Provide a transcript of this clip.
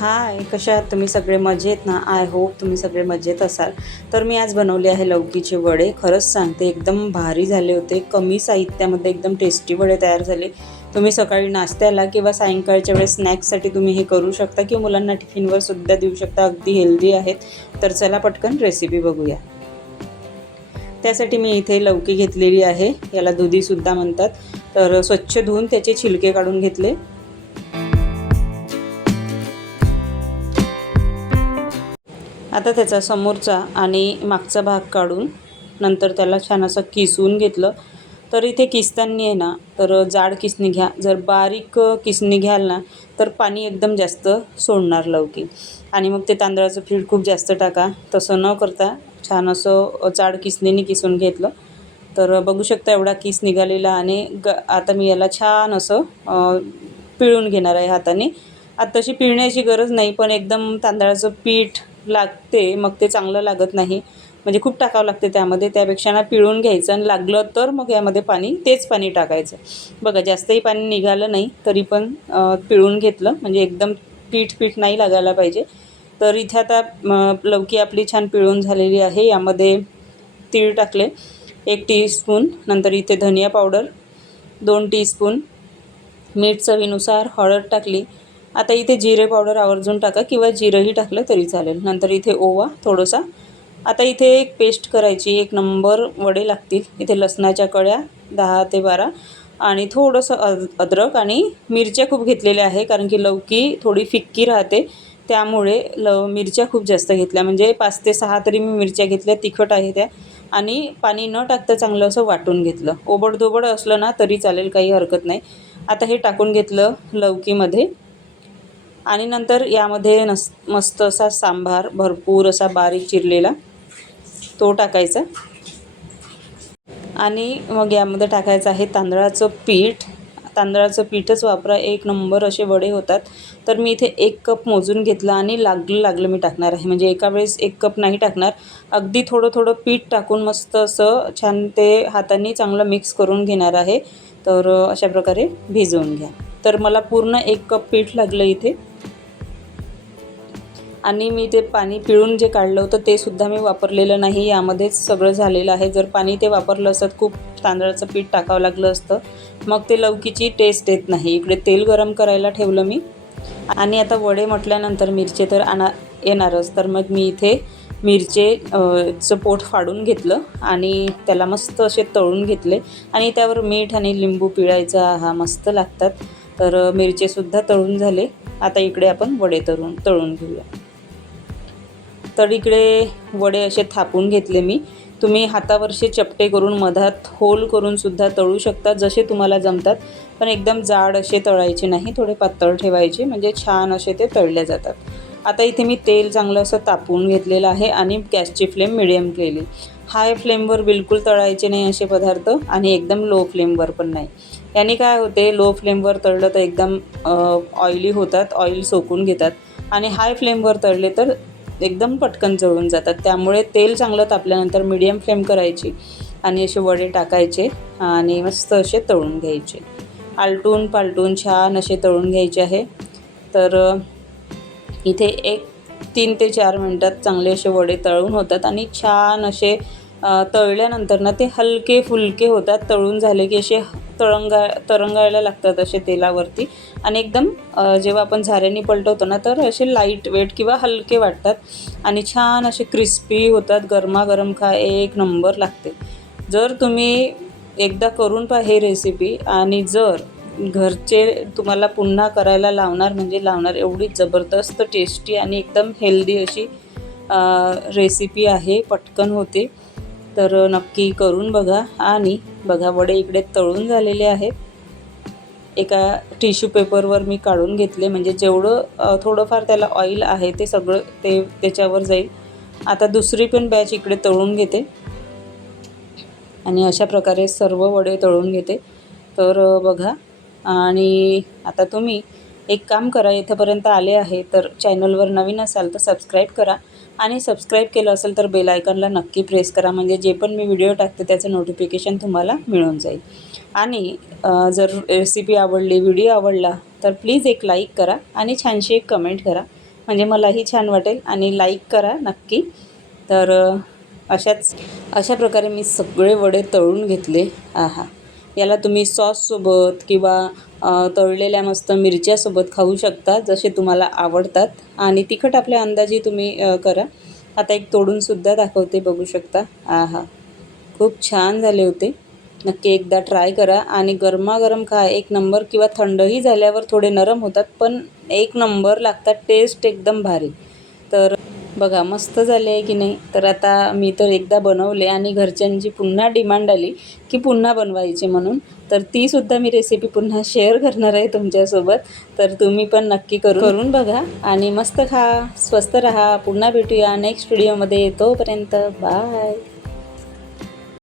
हाय कशा आहात तुम्ही सगळे मजेत ना? आय होप तुम्ही सगळे मजेत असाल. तर मी आज बनवले आहे लौकीचे वडे. खरंच सांगते एकदम भारी झाले होते. कमी साहित्यामध्ये एकदम टेस्टी वडे तयार झाले. तुम्ही सकाळी नाश्त्याला किंवा सायंकाळच्या वेळेस स्नॅक्ससाठी तुम्ही हे करू शकता किंवा मुलांना टिफिनवर सुद्धा देऊ शकता. अगदी हेल्दी आहेत. तर चला पटकन रेसिपी बघूया. त्यासाठी मी इथे लौकी घेतलेली आहे. याला दुधीसुद्धा म्हणतात. तर स्वच्छ धुवून त्याचे छिलके काढून घेतले. आता त्याचा समोरचा आणि मागचा भाग काढून नंतर त्याला छान असं किसून घेतलं. तर इथे किसताना आहे ना तर जाड किसणी घ्या. जर बारीक किसणी घ्याल ना तर पाणी एकदम जास्त सोडणार लवकी आणि मग ते तांदळाचं पीठ खूप जास्त टाका. तसं न करता छान असं जाड किसणीने किसून घेतलं. तर बघू शकता एवढा किस निघालेला आणि ग आता मी याला छान असं पिळून घेणार आहे हाताने. आता तशी पिळण्याची गरज नाही पण एकदम तांदळाचं पीठ लागते मग ते चांगलं लागत नाही. म्हणजे खूप टाकावं लागते त्यामध्ये. त्यापेक्षा ना पिळून घ्यायचं आणि लागलं तर मग यामध्ये पाणी तेच पाणी टाकायचं. बघा जास्तही पाणी निघालं नाही तरी पण पिळून घेतलं. म्हणजे एकदम पीठ पीठ नाही लागायला पाहिजे. तर इथे आता लवकी आपली छान पिळून झालेली आहे. यामध्ये तीळ टाकले. एक टीस्पून. नंतर इथे धनिया पावडर. दोन टीस्पून. मीठ चवीनुसार हळद टाकली. आता इथे जिरे पावडर आवर्जून टाका किंवा जिरंही टाकलं तरी चालेल. नंतर इथे ओवा थोडंसा. आता इथे एक पेस्ट करायची एक नंबर वडे लागतील. इथे लसणाच्या कळ्या दहा ते बारा. आणि थोडंसं अद अद्रक आणि मिरच्या खूप घेतलेल्या आहे कारण की लवकी थोडी फिक्की राहते. त्यामुळे ल मिरच्या खूप जास्त घेतल्या. म्हणजे पाच ते सहा तरी मी मिरच्या घेतल्या तिखट आहे त्या. आणि पाणी न टाकता चांगलं असं वाटून घेतलं. ओबडधोबड असलं ना तरी चालेल काही हरकत नाही. आता हे टाकून घेतलं लवकीमध्ये आणि नंतर यामध्ये नस मस्त असा सांबार भरपूर असा बारीक चिरलेला. तो टाकायचा. आणि मग यामध्ये टाकायचं आहे तांदळाचं पीठ. तांदळाचं पीठच वापरा एक नंबर असे वडे होतात. तर मी इथे एक कप मोजून घेतलं आणि लागलं लागलं मी टाकणार आहे. म्हणजे एका वेळेस एक कप नाही टाकणार. अगदी थोडं थोडं पीठ टाकून मस्त असं छान ते हाताने चांगलं मिक्स करून घेणार आहे. तर अशा प्रकारे भिजवून घ्या. तर मला पूर्ण एक कप पीठ लागलं इथे. आणि मी ते पाणी पिळून जे काढलं होतं ते सुद्धा मी वापरलेलं नाही. यामध्येच सगळं झालेलं आहे. जर पाणी ते वापरलं असतं खूप तांदळाचं पीठ टाकावं लागलं असतं मग ते लवकीची टेस्ट येत नाही. इकडे तेल गरम करायला ठेवलं मी. आणि आता वडे म्हटल्यानंतर मिरचे तर आणा येणारच. तर मग मी इथे मिरचे चं पोट फाडून घेतलं आणि त्याला मस्त असे तळून घेतले. आणि त्यावर मीठ आणि लिंबू पिळायचा हा मस्त लागतात. तर मिरचेसुद्धा तळून झाले. आता इकडे आपण वडे तळून तळून घेऊया. तर इकडे वडे असे थापून घेतले मी. तुम्ही हातावरचे चपटे करून मधात होल करून सुद्धा तळू शकता जसे तुम्हाला जमतात. पण एकदम जाड असे तळायचे नाही थोडे पातळ ठेवायचे म्हणजे छान असे ते तळले जातात. आता इथे मी तेल चांगलं असं तापवून घेतलेलं आहे आणि गॅसची फ्लेम मिडियम केली. हाय फ्लेमवर बिलकुल तळायचे नाही असे पदार्थ आणि एकदम लो फ्लेमवर पण नाही. याने काय होते लो फ्लेमवर तळलं तर एकदम ऑइली होतात ऑइल सोकून घेतात. आणि हाय फ्लेमवर तळले तर एकदम पटकन जळून जातात. त्यामुळे तेल चांगलं तापल्यानंतर मीडियम फ्लेम करायची आणि असे वडे टाकायचे आणि मस्त असे तळून घ्यायचे. आलटून पालटून छान असे तळून घ्यायचे आहे. तर इथे एक तीन ते चार मिनटात चांगले असे वडे तळून होतात आणि छान असे तळल्यानंतर ना ते हलके फुलके होतात तळून झाले की असे तळंगा तरंगायला लागतात असे तेलावरती. आणि एकदम जेव्हा आपण झाऱ्याने पलटवतो ना तर असे लाइट वेट किंवा हलके वाटतात. आणि छान असे क्रिस्पी होतात गरमागरम खा एक नंबर लागते. जर तुम्ही एकदा करून पहा हे रेसिपी आणि जर घरचे तुम्हाला पुन्हा करायला लावणार म्हणजे लावणार एवढी जबरदस्त टेस्टी आणि एकदम हेल्दी अशी रेसिपी आहे पटकन होते. तर नक्की करून बघा. आणि बघा वडे इकडे तळून झालेले आहेत. एका टिश्यू पेपरवर मी काढून घेतले. म्हणजे जेवढं थोडंफार त्याला ऑइल आहे ते सगळं ते त्याच्यावर जाईल. आता दुसरी पण बॅच इकडे तळून घेते. आणि अशा प्रकारे सर्व वडे तळून घेते. तर बघा. आणि आता तुम्ही एक काम करा इथंपर्यंत आले आहे तर चॅनलवर नवीन असाल तर सबस्क्राईब करा आणि सबस्क्राईब केलं असेल तर बेल आयकॉनला नक्की प्रेस करा म्हणजे जे पण मी व्हिडिओ टाकते त्याचं नोटिफिकेशन तुम्हाला मिळून जाईल. आणि जर रेसिपी आवडली व्हिडिओ आवडला तर प्लीज एक लाईक करा आणि छानशी एक कमेंट करा. म्हणजे मलाही छान वाटेल आणि लाईक करा नक्की. तर अशाच अशा प्रकारे मी सगळे वडे तळून घेतले. आहा. याला तुम्ही सॉससोबत किंवा तळलेल्या मस्त मिरच्यासोबत खाऊ शकता जसे तुम्हाला आवडतात. आणि तिखट आपल्या अंदाजे तुम्ही करा. आता एक तोडूनसुद्धा दाखवते बघू शकता. आहा. खूप छान झाले होते. नक्की एकदा ट्राय करा. आणि गरमागरम खा. एक नंबर किंवा थंडही झाल्यावर थोडे नरम होतात पण एक नंबर लागतात टेस्ट एकदम भारी. तर बघा मस्त झाले आहे की नाही? तर आता मी तर एकदा बनवले आणि घरच्यांची पुन्हा डिमांड आली की पुन्हा बनवायचे म्हणून तर तीसुद्धा मी रेसिपी पुन्हा शेअर करणार आहे तुमच्यासोबत. तर तुम्ही पण नक्की करू करून बघा आणि मस्त खा स्वस्त राहा. पुन्हा भेटूया नेक्स्ट व्हिडिओमध्ये तोपर्यंत बाय